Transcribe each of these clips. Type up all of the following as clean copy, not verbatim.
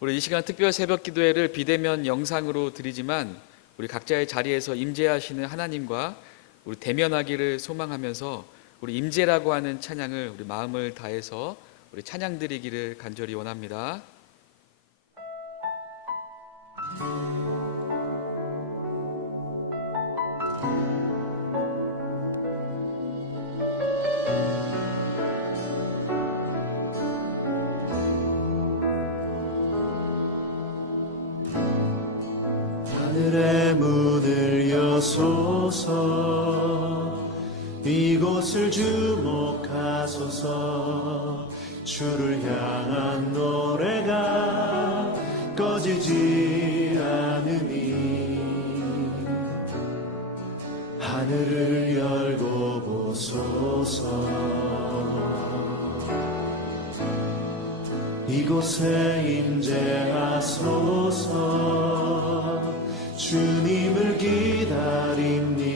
우리 이 시간 특별 새벽 기도회를 비대면 영상으로 드리지만 우리 각자의 자리에서 임재하시는 하나님과 우리 대면하기를 소망하면서 우리 임재라고 하는 찬양을 우리 마음을 다해서 우리 찬양 드리기를 간절히 원합니다. 하늘의 문을 여소서, 이곳을 주목하소서. 주를 향한 노래가 꺼지지 않으니 하늘을 열고 보소서. 이곳에 임재하소서. 주님을 기다립니다.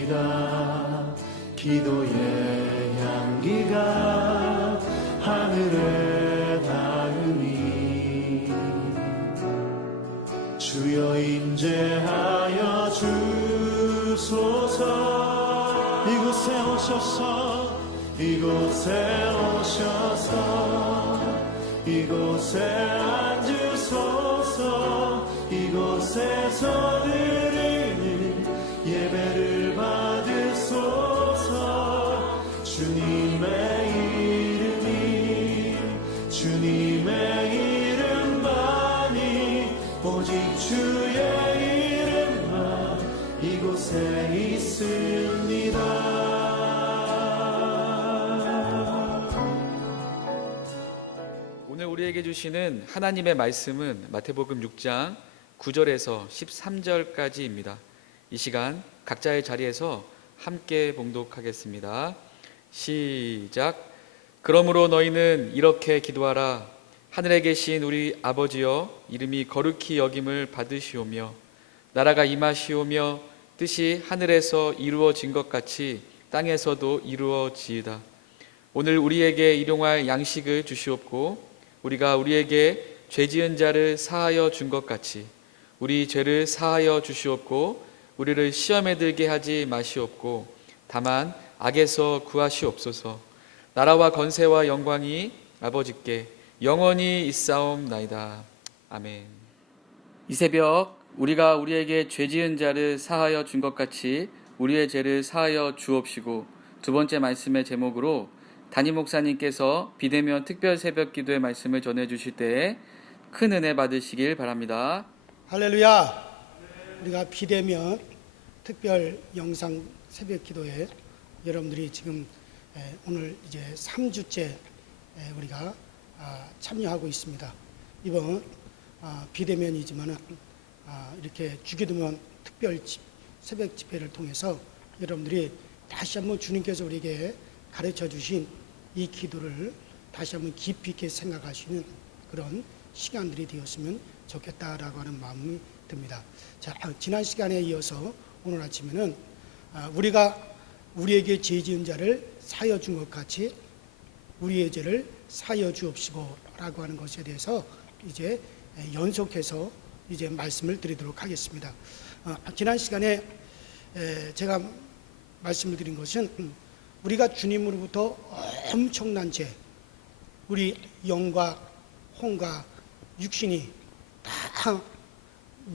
기도의 향기가 하늘에 닿으니 주여 임재하여 주소서. 이곳에 오셔서, 이곳에 오셔서, 이곳에 앉으소서. 이곳에서 드리는 예배를 받으소서. 주님의 이름이, 주님의 이름만이, 오직 주의 이름만 이곳에 있습니다. 오늘 우리에게 주시는 하나님의 말씀은 마태복음 6장 9절에서 13절까지입니다. 이 시간 각자의 자리에서 함께 봉독하겠습니다. 시작. 그러므로 너희는 이렇게 기도하라. 하늘에 계신 우리 아버지여, 이름이 거룩히 여김을 받으시오며 나라가 임하시오며 뜻이 하늘에서 이루어진 것 같이 땅에서도 이루어지이다. 오늘 우리에게 일용할 양식을 주시옵고 우리가 우리에게 죄 지은 자를 사하여 준 것 같이 우리 죄를 사하여 주시옵고 우리를 시험에 들게 하지 마시옵고 다만 악에서 구하시옵소서. 나라와 권세와 영광이 아버지께 영원히 있사옵나이다. 아멘. 이 새벽 우리가 우리에게 죄 지은 자를 사하여 준 것 같이 우리의 죄를 사하여 주옵시고, 두 번째 말씀의 제목으로 담임 목사님께서 비대면 특별 새벽 기도의 말씀을 전해주실 때에 큰 은혜 받으시길 바랍니다. 할렐루야. 우리가 비대면 특별 영상 새벽 기도에 여러분들이 지금 오늘 이제 3주째 우리가 참여하고 있습니다. 이번 비대면이지만 이렇게 주기도면 특별 새벽 집회를 통해서 여러분들이 다시 한번 주님께서 우리에게 가르쳐 주신 이 기도를 다시 한번 깊이 있게 생각하시는 그런 시간들이 되었으면 좋겠다라고 하는 마음이 듭니다. 자, 지난 시간에 이어서 오늘 아침에는 우리가 우리에게 죄 지은 자를 사하여 준 것 같이 우리의 죄를 사하여 주옵시고 라고 하는 것에 대해서 이제 연속해서 이제 말씀을 드리도록 하겠습니다. 지난 시간에 제가 말씀을 드린 것은 우리가 주님으로부터 엄청난 죄, 우리 영과 혼과 육신이 다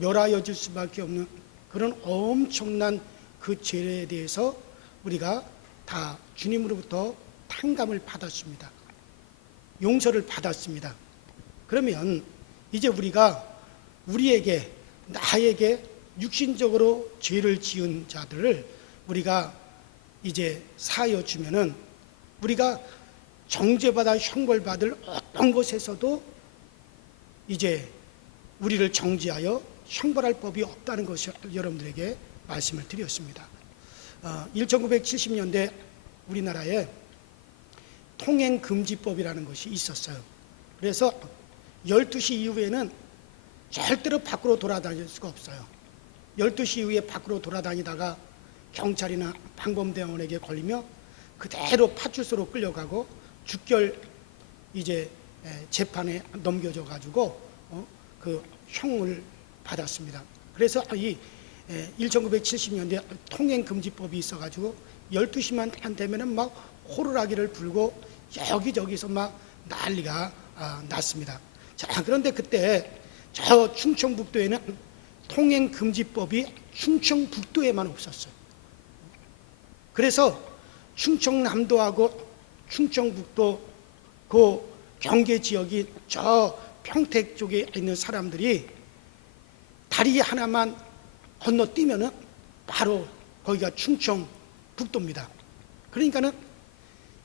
멸하여질 수밖에 없는 그런 엄청난 그 죄에 대해서 우리가 다 주님으로부터 탕감을 받았습니다. 용서를 받았습니다. 그러면 이제 우리가 우리에게, 나에게 육신적으로 죄를 지은 자들을 우리가 이제 사하여 주면은 우리가 정죄받아 형벌받을 어떤 것에서도 이제 우리를 정죄하여 형벌할 법이 없다는 것을 여러분들에게 말씀을 드렸습니다. 1970년대 우리나라에 통행금지법이라는 것이 있었어요. 그래서 12시 이후에는 절대로 밖으로 돌아다닐 수가 없어요. 12시 이후에 밖으로 돌아다니다가 경찰이나 방범대원에게 걸리며 그대로 파출소로 끌려가고 즉결 이제 재판에 넘겨져 가지고 그 형을 받았습니다. 그래서 이 1970년대 통행금지법이 있어가지고 12시만 안 되면은 막 호루라기를 불고 여기저기서 막 난리가 났습니다. 자, 그런데 그때 저 충청북도에는 통행금지법이 충청북도에만 없었어요. 그래서 충청남도하고 충청북도 그 경계 지역이 저 평택 쪽에 있는 사람들이 다리 하나만 건너뛰면은 바로 거기가 충청북도입니다. 그러니까는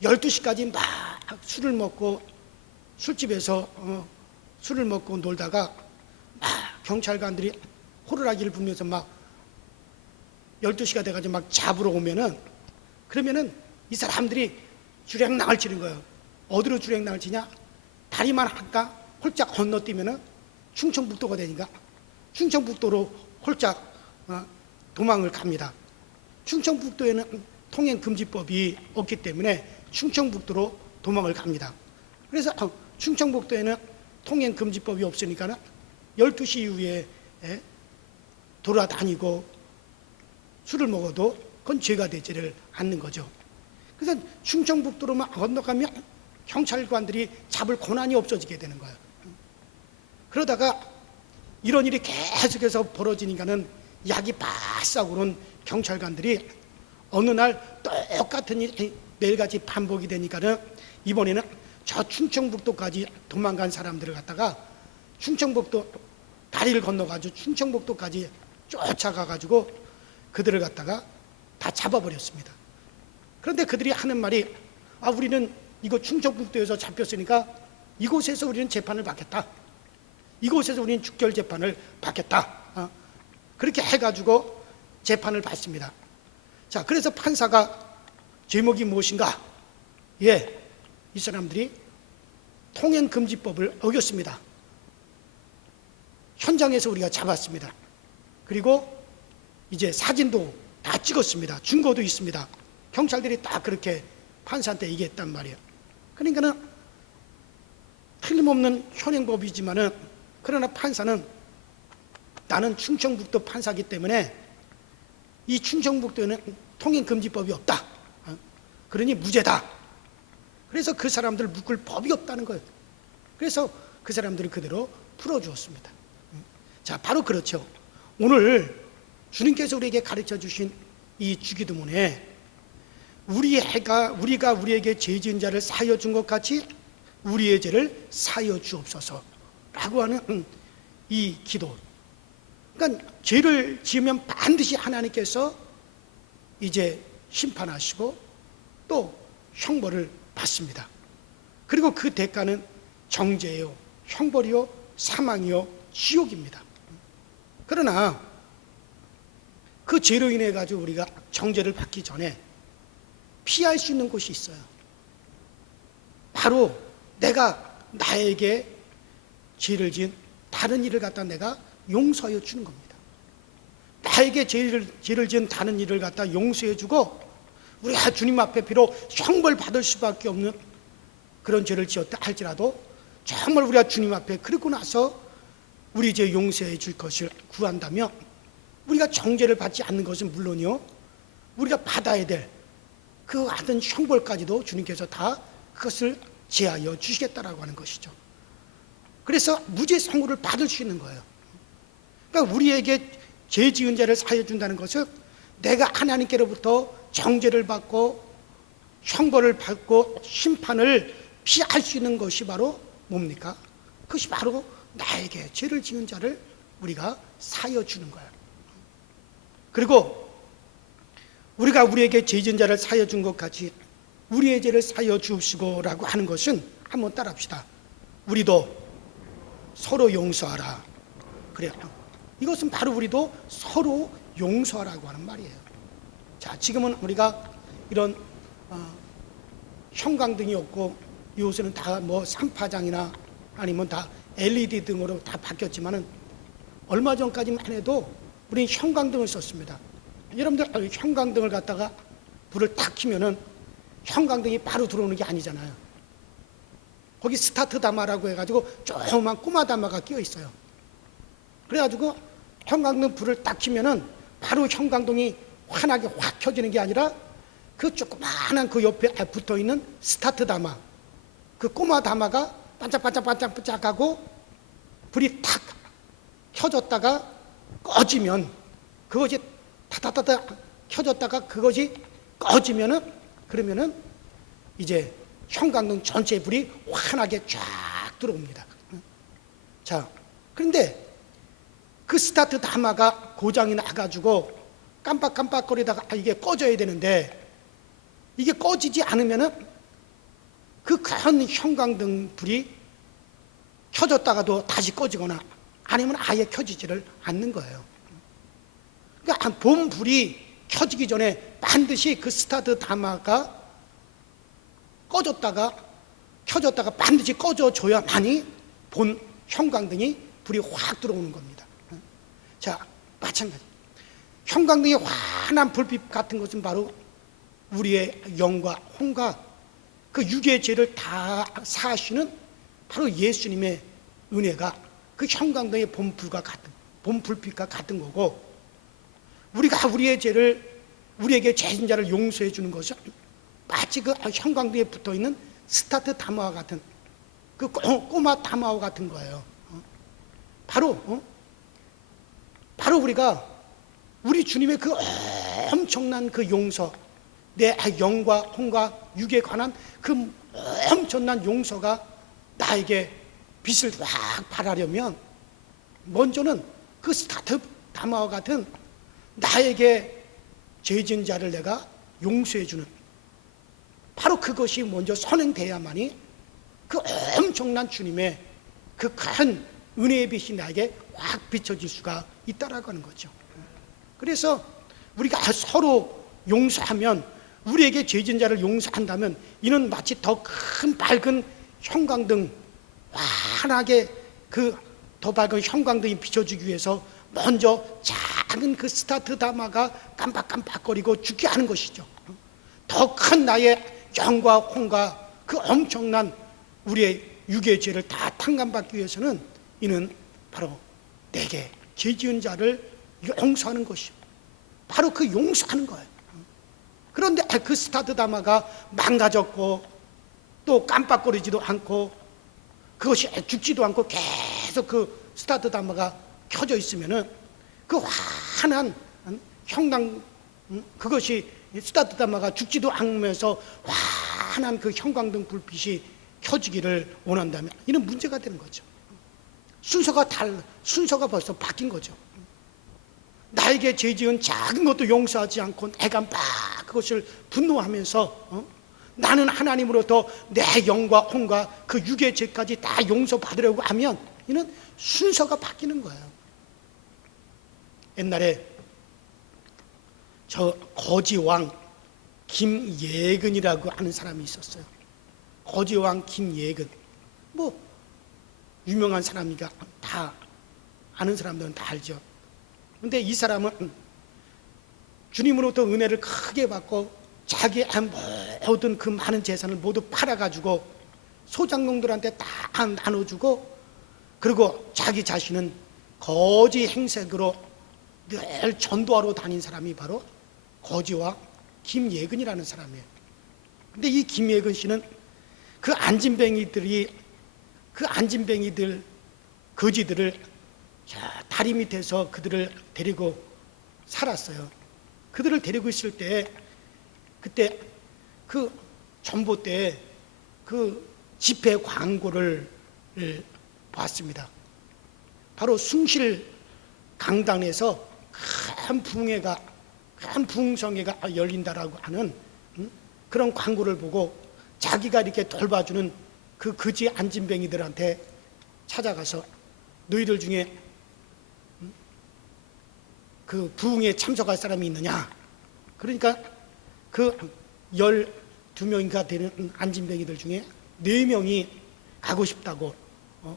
12시까지 막 술을 먹고 술집에서 술을 먹고 놀다가 막 경찰관들이 호루라기를 불면서 막 12시가 돼가지고 막 잡으러 오면은 그러면은 이 사람들이 주랭랑을 치는 거예요. 어디로 주랭랑을 치냐? 다리만 할까 홀짝 건너뛰면은 충청북도가 되니까 충청북도로 홀짝 도망을 갑니다. 충청북도에는 통행금지법이 없기 때문에 충청북도로 도망을 갑니다. 그래서 충청북도에는 통행금지법이 없으니까 12시 이후에 돌아다니고 술을 먹어도 그건 죄가 되지를 않는 거죠. 그래서 충청북도로만 건너가면 경찰관들이 잡을 권한이 없어지게 되는 거예요. 그러다가 이런 일이 계속해서 벌어지니까는 약이 바싹 오른 경찰관들이 어느 날 똑같은 일이 매일같이 반복이 되니까는 이번에는 저 충청북도까지 도망간 사람들을 갖다가 충청북도 다리를 건너가지고 충청북도까지 쫓아가가지고 그들을 갖다가 다 잡아버렸습니다. 그런데 그들이 하는 말이 우리는 이거 충청북도에서 잡혔으니까 이곳에서 우리는 재판을 받겠다. 이곳에서 우리는 죽결 재판을 받겠다. 그렇게 해가지고 재판을 받습니다. 자, 그래서 판사가 제목이 무엇인가? 이 사람들이 통행금지법을 어겼습니다. 현장에서 우리가 잡았습니다. 그리고 이제 사진도 다 찍었습니다. 증거도 있습니다. 경찰들이 딱 그렇게 판사한테 얘기했단 말이에요. 그러니까는 틀림없는 현행법이지만은 그러나 판사는 나는 충청북도 판사기 때문에 이 충청북도에는 통행금지법이 없다. 그러니 무죄다. 그래서 그 사람들 묶을 법이 없다는 거예요. 그래서 그 사람들을 그대로 풀어주었습니다. 자, 바로 그렇죠. 오늘 주님께서 우리에게 가르쳐 주신 이 주기도문에 우리가 우리에게 죄 지은 자를 사하여 준 것 같이 우리의 죄를 사하여 주옵소서라고 하는 이 기도. 그러니까 죄를 지으면 반드시 하나님께서 이제 심판하시고 또 형벌을 받습니다. 그리고 그 대가는 정죄요, 형벌이요, 사망이요, 지옥입니다. 그러나 그 죄로 인해 가지고 우리가 정죄를 받기 전에 피할 수 있는 곳이 있어요. 바로 내가 나에게 죄를 지은 다른 일을 갖다 내가 용서해 주는 겁니다. 나에게 죄를 지은 다른 일을 갖다 용서해 주고 우리가 주님 앞에 비록 형벌 받을 수밖에 없는 그런 죄를 지었다 할지라도 정말 우리가 주님 앞에 그러고 나서 우리 죄 용서해 줄 것을 구한다면 우리가 정죄를 받지 않는 것은 물론이요, 우리가 받아야 될 그 하던 형벌까지도 주님께서 다 그것을 제하여 주시겠다라고 하는 것이죠. 그래서 무죄 선고를 받을 수 있는 거예요. 그러니까 우리에게 죄 지은 자를 사하여 준다는 것은 내가 하나님께로부터 정죄를 받고 형벌을 받고 심판을 피할 수 있는 것이 바로 뭡니까? 그것이 바로 나에게 죄를 지은 자를 우리가 사하여 주는 거예요. 그리고 우리가 우리에게 죄 지은 자를 사하여 준 것 같이 우리의 죄를 사하여 주옵시고라고 하는 것은 한번 따라합시다. 우리도 서로 용서하라. 그래요. 이것은 바로 우리도 서로 용서하라고 하는 말이에요. 자, 지금은 우리가 이런 형광등이 없고 요새는 다 뭐 삼파장이나 아니면 다 LED 등으로 다 바뀌었지만은 얼마 전까지만 해도 우리는 형광등을 썼습니다. 여러분들 형광등을 갖다가 불을 탁 켜면은 형광등이 바로 들어오는 게 아니잖아요. 거기 스타트 담화라고 해가지고 조그만 꼬마 담화가 끼어 있어요. 그래가지고 형광등 불을 딱 켜면은 바로 형광등이 환하게 확 켜지는 게 아니라 그 조그마한 그 옆에 붙어 있는 스타트 다마, 그 꼬마 다마가 반짝반짝반짝반짝하고 불이 탁 켜졌다가 꺼지면, 그것이 타타타타 켜졌다가 그것이 꺼지면은, 그러면은 이제 형광등 전체의 불이 환하게 쫙 들어옵니다. 자, 그런데 그 스타트 다마가 고장이 나가지고 깜빡깜빡거리다가 이게 꺼져야 되는데, 이게 꺼지지 않으면은 그 큰 형광등 불이 켜졌다가도 다시 꺼지거나 아니면 아예 켜지지를 않는 거예요. 그러니까 본 불이 켜지기 전에 반드시 그 스타트 다마가 꺼졌다가 켜졌다가 반드시 꺼져줘야만이 본 형광등이 불이 확 들어오는 겁니다. 자, 마찬가지. 형광등이 환한 불빛 같은 것은 바로 우리의 영과 혼과 그 육의 죄를 다 사하시는 바로 예수님의 은혜가 그 형광등의 본 불빛과 같은 거고, 우리가 우리의 죄를, 우리에게 죄진자를 용서해 주는 것은 마치 그 형광등에 붙어 있는 스타트 다마와 같은, 그 꼬마 다마와 같은 거예요. 바로 우리가 우리 주님의 그 엄청난 그 용서, 내 영과 혼과 육에 관한 그 엄청난 용서가 나에게 빛을 확 발하려면 먼저는 그 스타트 다마와 같은 나에게 죄진 자를 내가 용서해 주는, 바로 그것이 먼저 선행돼야만이 그 엄청난 주님의 그 큰 은혜의 빛이 나에게 확 비춰질 수가 있다라고 하는 거죠. 그래서 우리가 서로 용서하면, 우리에게 죄진 자를 용서한다면 이는 마치 더 큰 밝은 형광등, 환하게 그 더 밝은 형광등이 비춰주기 위해서 먼저 작은 그 스타트 다마가 깜빡깜빡거리고 죽게 하는 것이죠. 더 큰 나의 영과 혼과 그 엄청난 우리의 육의 죄를 다 탕감받기 위해서는 이는 바로 내게 죄 지은 자를 용서하는 것이요, 바로 그 용서하는 거예요. 그런데 그 스타트 다마가 망가졌고 또 깜빡거리지도 않고 그것이 죽지도 않고 계속 그 스타트 다마가 켜져 있으면은 그 환한 형광, 그것이 스타트 다마가 죽지도 않으면서 환한 그 형광등 불빛이 켜지기를 원한다면 이는 문제가 되는 거죠. 순서가 벌써 바뀐 거죠. 나에게 죄 지은 작은 것도 용서하지 않고 내가 막 그것을 분노하면서 나는 하나님으로부터 내 영과 혼과 그 육의 죄까지 다 용서받으려고 하면 이는 순서가 바뀌는 거예요. 옛날에 저 거지왕 김예근이라고 하는 사람이 있었어요. 거지왕 김예근, 뭐 유명한 사람이니까 다 아는 사람들은 다 알죠. 근데 이 사람은 주님으로부터 은혜를 크게 받고 자기의 모든 그 많은 재산을 모두 팔아가지고 소장농들한테 다 나눠주고, 그리고 자기 자신은 거지 행색으로 늘 전도하러 다닌 사람이 바로 거지와 김예근이라는 사람이에요. 근데 이 김예근 씨는 그 안진뱅이들 거지들을 다리 밑에서 그들을 데리고 살았어요. 그들을 데리고 있을 때 그때 그 전봇대에 그 집회 광고를 봤습니다. 바로 숭실 강단에서 큰 부흥성회가 열린다라고 하는 그런 광고를 보고 자기가 이렇게 돌봐주는 그 거지 안진뱅이들한테 찾아가서 너희들 중에 그 부흥에 참석할 사람이 있느냐? 그러니까 그 12명인가 되는 안진뱅이들 중에 4명이 가고 싶다고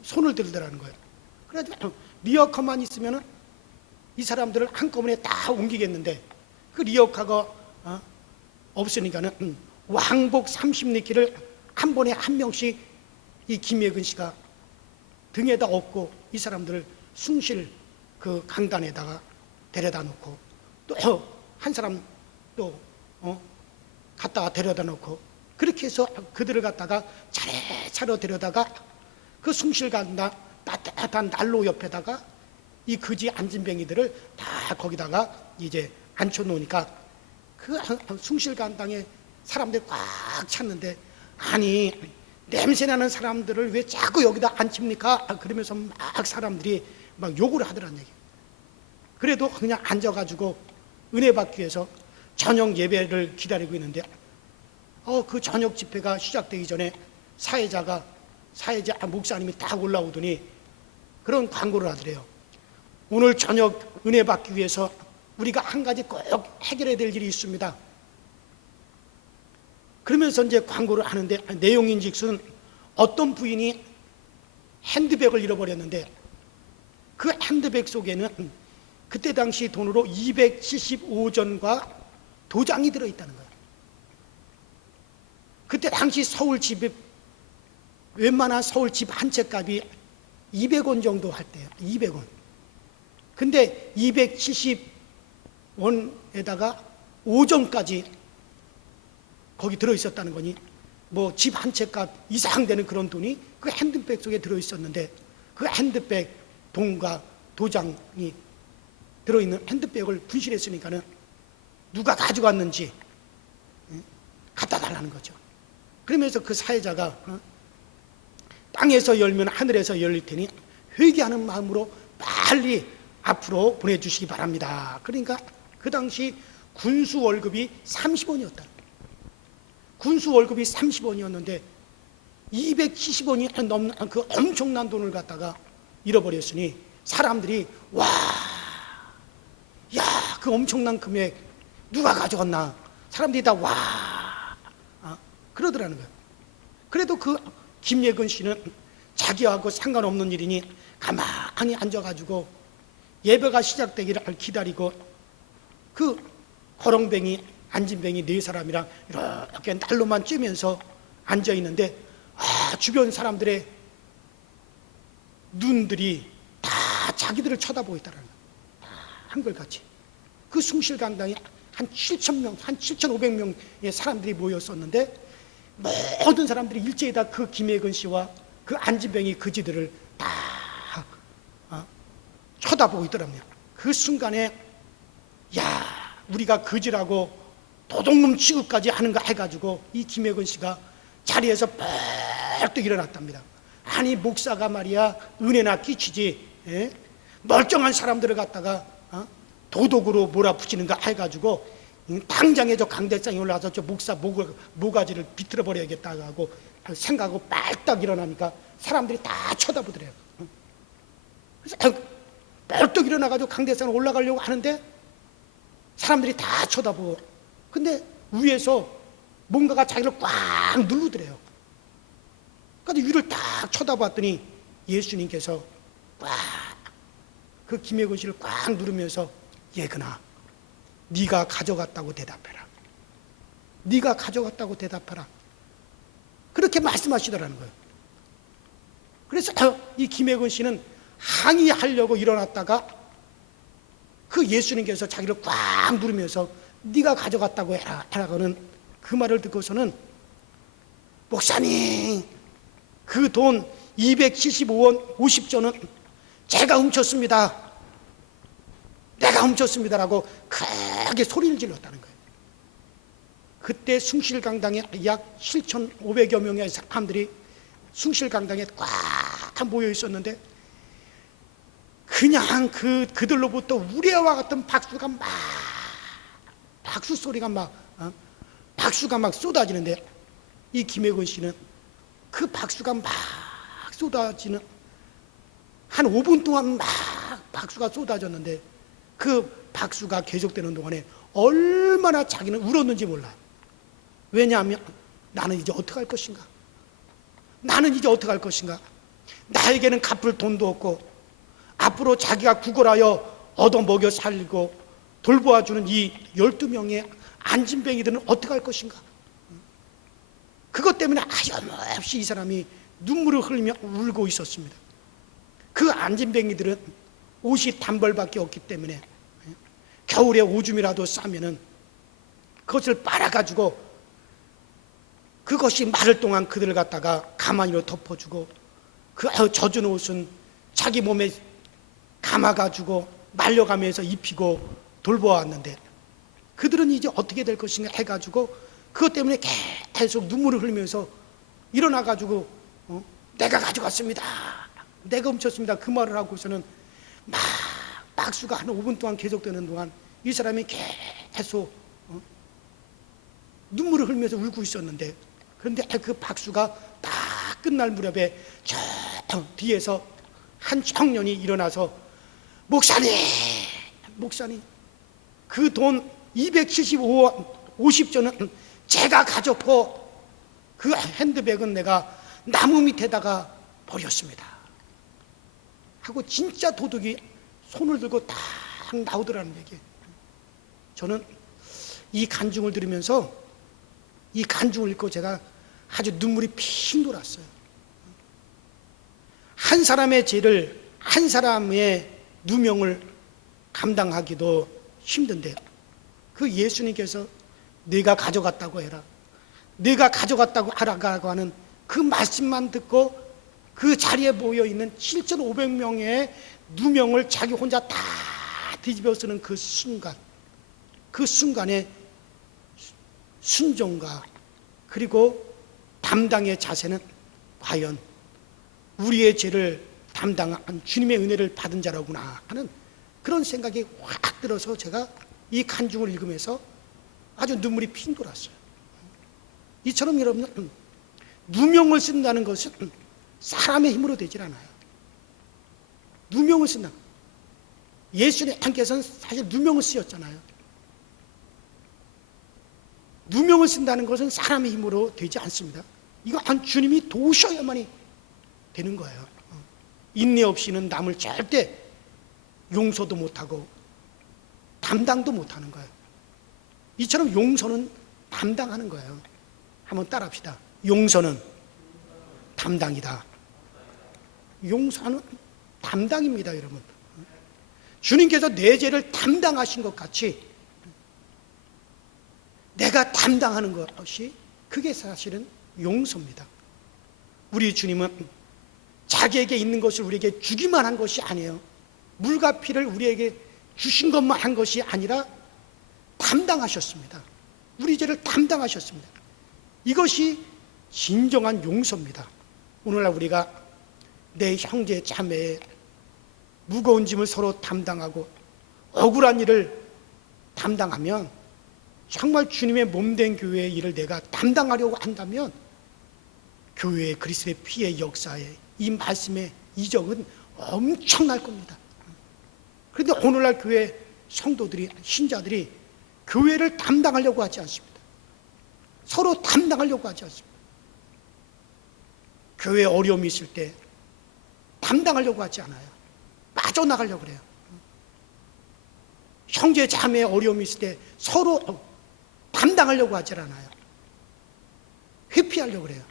손을 들더라는 거예요. 그래가지고 리어카만 있으면은 이 사람들을 한꺼번에 다 옮기겠는데 그 리어카가 없으니까는 왕복 30리키를 한 번에 한 명씩 이 김예근 씨가 등에다 업고 이 사람들을 숭실 그 강단에다가 데려다 놓고 또 한 사람 또 갖다가 데려다 놓고 그렇게 해서 그들을 갖다가 차례차례 데려다가 그 숭실강당 따뜻한 난로 옆에다가 이 거지 안진뱅이들을 다 거기다가 이제 앉혀 놓으니까 그 숭실강당에 사람들이 꽉 찼는데, 아니 냄새나는 사람들을 왜 자꾸 여기다 앉힙니까? 그러면서 막 사람들이 막 욕을 하더란 얘기예요. 그래도 그냥 앉아가지고 은혜 받기 위해서 저녁 예배를 기다리고 있는데 그 저녁 집회가 시작되기 전에 사회자 목사님이 딱 올라오더니 그런 광고를 하더래요. 오늘 저녁 은혜 받기 위해서 우리가 한 가지 꼭 해결해야 될 일이 있습니다. 그러면서 이제 광고를 하는데 내용인즉슨 어떤 부인이 핸드백을 잃어버렸는데 그 핸드백 속에는 그때 당시 돈으로 275전과 도장이 들어있다는 거예요. 그때 당시 서울 집에 웬만한 서울 집 한 채 값이 200원 정도 할 때요. 200원. 근데 270원에다가 5전까지 거기 들어있었다는 거니 뭐 집 한 채 값 이상 되는 그런 돈이 그 핸드백 속에 들어있었는데, 그 핸드백 돈과 도장이 들어있는 핸드백을 분실했으니까는 누가 가져갔는지 갖다 달라는 거죠. 그러면서 그 사회자가 땅에서 열면 하늘에서 열릴 테니 회개하는 마음으로 빨리 앞으로 보내주시기 바랍니다. 그러니까 그 당시 군수 월급이 30원이었다. 군수 월급이 30원이었는데 270원이 넘는 그 엄청난 돈을 갖다가 잃어버렸으니 사람들이 와, 야, 그 엄청난 금액 누가 가져갔나? 사람들이 다 와, 그러더라는 거예요. 그래도 그 김예근 씨는 자기하고 상관없는 일이니 가만히 앉아가지고 예배가 시작되기를 기다리고 그 거렁뱅이 안진뱅이 네 사람이랑 이렇게 날로만 쬐면서 앉아있는데 주변 사람들의 눈들이 다 자기들을 쳐다보고 있다는 거예요. 한결같이. 그 숭실강당에 한 7,000명, 한 7,500명의 사람들이 모였었는데 모든 사람들이 일제히 다 그 김혜근 씨와 그 안진뱅이 거지들을 다 쳐다보고 있더랍니다. 그 순간에 야, 우리가 거지라고 도둑놈 취급까지 하는가 해가지고 이 김혜근 씨가 자리에서 벌떡 일어났답니다. 아니 목사가 말이야 은혜나 끼치지, 멀쩡한 사람들을 갖다가 도둑으로 몰아붙이는가 해가지고 당장에 저 강대상에 올라가서 저 목사 모가지를 비틀어 버려야겠다 하고 생각하고 빨딱 일어나니까 사람들이 다 쳐다보더래요. 그래서 벌떡 일어나가지고 강대상에 올라가려고 하는데 사람들이 다 쳐다보고, 근데 위에서 뭔가가 자기를 꽉 누르더래요. 그래서 위를 딱 쳐다봤더니 예수님께서 꽉 그 김혜근 씨를 꽉 누르면서 예근아, 네가 가져갔다고 대답해라. 네가 가져갔다고 대답하라. 그렇게 말씀하시더라는 거예요. 그래서 이 김혜근 씨는 항의하려고 일어났다가 그 예수님께서 자기를 꽉 누르면서 네가 가져갔다고 해라 하라고는 그 말을 듣고서는 목사님, 그 돈 275원 50전은 제가 훔쳤습니다. 내가 훔쳤습니다라고 크게 소리를 질렀다는 거예요. 그때 숭실강당에 약 7,500여 명의 사람들이 숭실강당에 꽉 모여 있었는데 그냥 그들로부터 우레와 같은 박수가 막 박수 소리가 막 박수가 막 쏟아지는데 이 김혜근 씨는 그 박수가 막 쏟아지는 한 5분 동안 막 박수가 쏟아졌는데 그 박수가 계속되는 동안에 얼마나 자기는 울었는지 몰라요. 왜냐하면 나는 이제 어떻게 할 것인가? 나는 이제 어떻게 할 것인가? 나에게는 갚을 돈도 없고 앞으로 자기가 구걸하여 얻어먹여 살리고 돌보아주는 이 12명의 안진뱅이들은 어떻게 할 것인가? 그것 때문에 하염없이 이 사람이 눈물을 흘리며 울고 있었습니다. 그 안진뱅이들은 옷이 단벌밖에 없기 때문에 겨울에 오줌이라도 싸면은 그것을 빨아가지고 그것이 마를 동안 그들을 갖다가 가마니로 덮어주고 그 젖은 옷은 자기 몸에 감아가지고 말려가면서 입히고 돌보았는데 그들은 이제 어떻게 될 것인가 해가지고 그것 때문에 계속 눈물을 흘리면서 일어나가지고 내가 가져갔습니다, 내가 훔쳤습니다 그 말을 하고서는 막 박수가 한 5분 동안 계속되는 동안 이 사람이 계속 눈물을 흘리면서 울고 있었는데, 그런데 그 박수가 다 끝날 무렵에 저 뒤에서 한 청년이 일어나서 목사님 그 돈 275원 50전은 제가 가졌고 그 핸드백은 내가 나무 밑에다가 버렸습니다 하고 진짜 도둑이 손을 들고 딱 나오더라는 얘기예요. 저는 이 간증을 들으면서 이 간증을 읽고 제가 아주 눈물이 핑 돌았어요. 한 사람의 죄를, 한 사람의 누명을 감당하기도 힘든데 그 예수님께서 네가 가져갔다고 해라, 네가 가져갔다고 하라고 하는 그 말씀만 듣고 그 자리에 모여있는 7,500명의 누명을 자기 혼자 다 뒤집어 쓰는 그 순간에 순종과 그리고 담당의 자세는 과연 우리의 죄를 담당한 주님의 은혜를 받은 자라구나 하는 그런 생각이 확 들어서 제가 이 간증을 읽으면서 아주 눈물이 핑 돌았어요. 이처럼 여러분, 누명을 쓴다는 것은 사람의 힘으로 되질 않아요. 누명을 쓴다. 예수님께서는 사실 누명을 쓰셨잖아요. 누명을 쓴다는 것은 사람의 힘으로 되지 않습니다. 이거 주님이 도우셔야만이 되는 거예요. 인내 없이는 남을 절대 용서도 못하고 담당도 못하는 거예요. 이처럼 용서는 담당하는 거예요. 한번 따라합시다. 용서는 담당이다. 용서는 담당입니다, 여러분. 주님께서 내 죄를 담당하신 것 같이 내가 담당하는 것이 그게 사실은 용서입니다. 우리 주님은 자기에게 있는 것을 우리에게 주기만 한 것이 아니에요. 물과 피를 우리에게 주신 것만 한 것이 아니라 담당하셨습니다. 우리 죄를 담당하셨습니다. 이것이 진정한 용서입니다. 오늘날 우리가 내 형제 자매의 무거운 짐을 서로 담당하고 억울한 일을 담당하면 정말 주님의 몸된 교회의 일을 내가 담당하려고 한다면 교회의 그리스도의 피의 역사에 이 말씀의 이적은 엄청날 겁니다. 그런데 오늘날 교회 성도들이, 신자들이 교회를 담당하려고 하지 않습니다. 서로 담당하려고 하지 않습니다. 교회에 어려움이 있을 때 담당하려고 하지 않아요. 빠져나가려고 그래요. 형제 자매의 어려움이 있을 때 서로 담당하려고 하지 않아요. 회피하려고 그래요.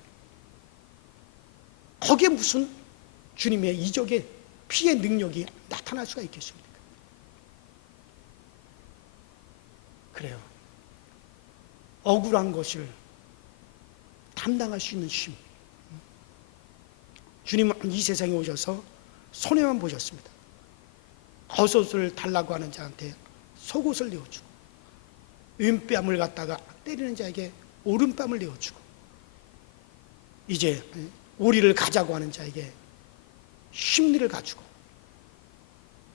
거기에 무슨 주님의 이적의 피의 능력이 나타날 수가 있겠습니까? 그래요. 억울한 것을 담당할 수 있는 힘. 주님은 이 세상에 오셔서 손해만 보셨습니다. 겉옷을 달라고 하는 자한테 속옷을 내어주고 왼뺨을 갖다가 때리는 자에게 오른뺨을 내어주고 이제 오리를 가자고 하는 자에게 심리를 가지고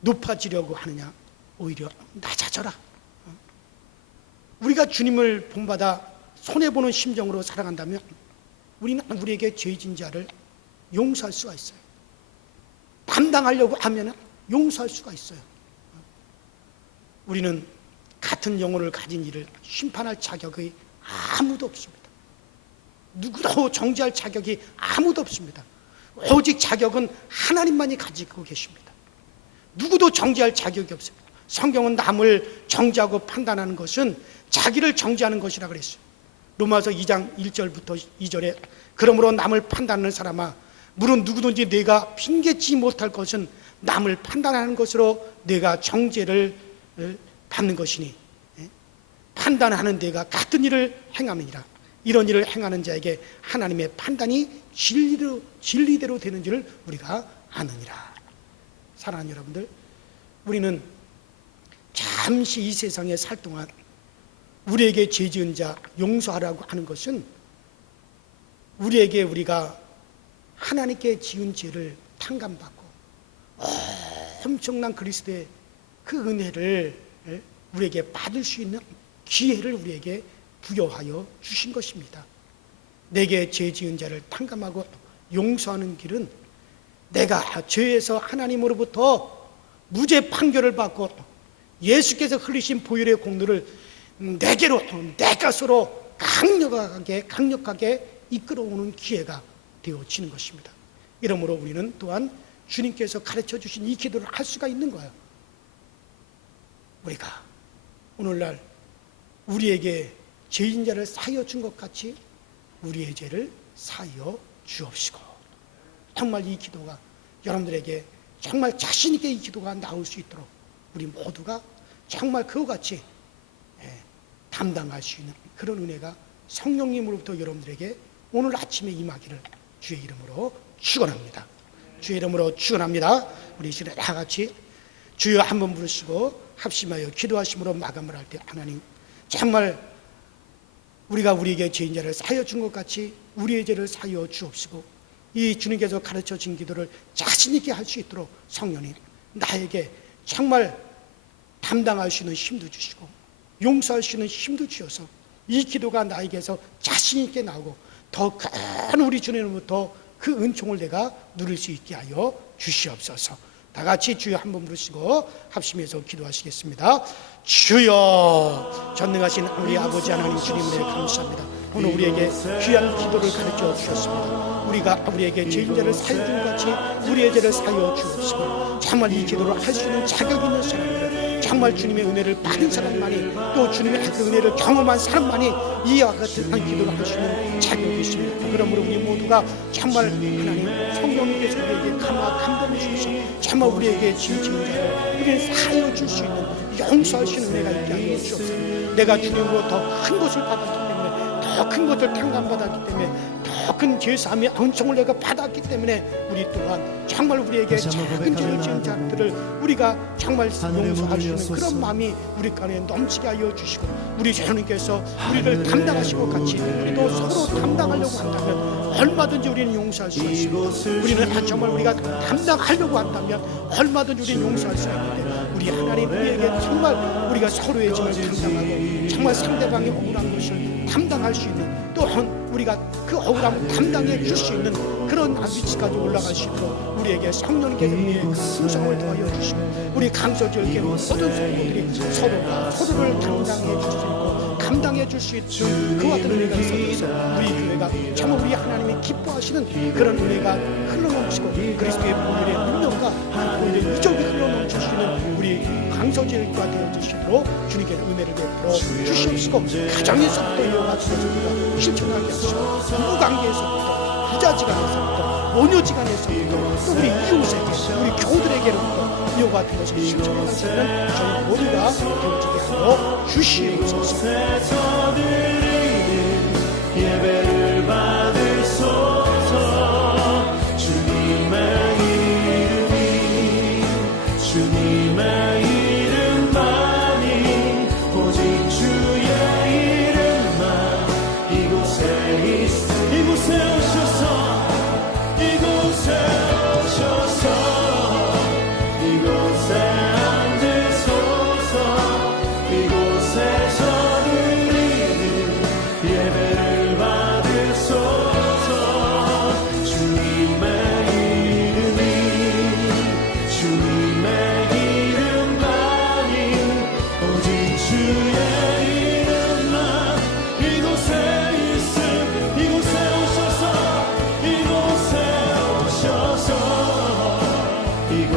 높아지려고 하느냐 오히려 낮아져라. 우리가 주님을 본받아 손해보는 심정으로 살아간다면 우리는 우리에게 죄진 자를 용서할 수가 있어요. 담당하려고 하면 용서할 수가 있어요. 우리는 같은 영혼을 가진 이를 심판할 자격이 아무도 없습니다. 누구도 정죄할 자격이 아무도 없습니다. 오직 자격은 하나님만이 가지고 계십니다. 누구도 정죄할 자격이 없습니다. 성경은 남을 정죄하고 판단하는 것은 자기를 정죄하는 것이라 그랬어요. 로마서 2장 1절부터 2절에 그러므로 남을 판단하는 사람아 물론 누구든지 내가 핑계치 못할 것은 남을 판단하는 것으로 내가 정죄를 받는 것이니 판단하는 내가 같은 일을 행함이니라. 이런 일을 행하는 자에게 하나님의 판단이 진리대로 되는 줄을 우리가 아느니라. 사랑하는 여러분들, 우리는 잠시 이 세상에 살 동안 우리에게 죄 지은 자 용서하라고 하는 것은 우리에게 우리가 하나님께 지은 죄를 탕감받고 엄청난 그리스도의 그 은혜를 우리에게 받을 수 있는 기회를 우리에게 부여하여 주신 것입니다. 내게 죄 지은 자를 탕감하고 용서하는 길은 내가 죄에서 하나님으로부터 무죄 판결을 받고 예수께서 흘리신 보혈의 공로를 내게로, 내 것으로 강력하게 이끌어오는 기회가 되어지는 것입니다. 이러므로 우리는 또한 주님께서 가르쳐 주신 이 기도를 할 수가 있는 거예요. 우리가 오늘날 우리에게 죄인 자를 사하여 준 것 같이 우리의 죄를 사하여 주옵시고, 정말 이 기도가 여러분들에게 정말 자신 있게 이 기도가 나올 수 있도록 우리 모두가 정말 그와 같이 담당할 수 있는 그런 은혜가 성령님으로부터 여러분들에게 오늘 아침에 임하기를 주의 이름으로 축원합니다. 주의 이름으로 축원합니다. 우리 이 시간에 다 같이 주여 한번 부르시고 합심하여 기도하심으로 마감을 할 때, 하나님 정말 우리가 우리에게 죄인 자를 사하여 준 것 같이 우리의 죄를 사하여 주옵시고, 이 주님께서 가르쳐 준 기도를 자신 있게 할 수 있도록 성령님 나에게 정말 담당할 수 있는 힘도 주시고 용서할 수 있는 힘도 주셔서 이 기도가 나에게서 자신 있게 나오고 더 큰 우리 주님으로부터 그 은총을 내가 누릴 수 있게 하여 주시옵소서. 다 같이 주여 한번 부르시고 합심해서 기도하시겠습니다. 주여, 전능하신 우리 아버지 하나님 주님을 감사합니다. 오늘 우리에게 귀한 기도를 가르쳐 주셨습니다. 우리가 우리에게 죄인 자를 사하여 준 같이 우리의 죄를 사하여 주옵시고, 정말 이 기도를 할 수 있는 자격 있는 사람들, 정말 주님의 은혜를 받은 사람만이, 또 주님의 그 은혜를 경험한 사람만이 이와 같은 기도를 할 수 있는 자격이 있습니다. 그러므로 우리 모두가 정말 하나님 성령님께서 우리에게 감동을 주셔서 정말 우리에게 지은 자를 우리는 사하여 줄 수 있는, 용서할 수 있는 은혜가 있게 하여 주옵소서. 내가 주님으로 더 큰 것을 받았기 때문에, 더 큰 것을 탕감받았기 때문에, 더 큰 죄사함의 은총을 내가 받았기 때문에 우리 또한 정말 우리에게 작은 죄를 지은 자들을 우리가 정말 용서할 수 있는 그런 마음이 우리 가운데 넘치게 하여 주시고, 우리 주님께서 우리를 담당하시고 같이 우리도 서로 담당하려고 한다면 얼마든지 우리는 용서할 수 있습니다. 우리는 정말 우리가 담당하려고 한다면 얼마든지 우리는 용서할 수 있는데, 우리 하나님 우리에게 정말 우리가 서로의 짐을 담당하고 정말 상대방의 억울한 것을 담당할 수 있는, 또한 우리가 그 억울함을 담당해 줄 수 있는 그런 위치까지 올라갈 수 있도록 우리에게 성령님께서 우리의 그 풍성을 더하여 주시고, 우리 강서지역의 모든 성도들이 서로가 서로를 담당해 줄 수 있고 감당해 줄 수 있는 그와 같은 은혜가 있어서 우리 교회가 정말 우리 하나님이 기뻐하시는 그런 은혜가 흘러넘치고 그리스도의 보혈의 능력과 보혈의 이적이 흘러넘치시는 우리 강서지역과 되어주시도록 주님께서 은혜를 베풀어 주시옵시고, 가정에서부터 이와 같은 것을 실천하게 하시고, 부부관계에서부터, 부자지간에서부터, 모녀지간에서부터, 또 우리 이웃에게, 우리 교우들에게로부터 이와 같은 것을 실천할 수 있는 저희 모두가 되어지게 하여 주시옵소서. 예배를 받으소서. 주님의 이름이, 주님의 이름만이, 오직 주의 이름만 이곳에 있으니, 이곳에 오셔서, 이곳에 오셔서, 이곳에 앉으소서. 이곳에서 드리는 예배를 받으소서. 주님의 이름이, 주님의 이름만이, 오직 주의 이름만 이곳에 있음. 이곳에 오셔서, 이곳에 오셔서, 이곳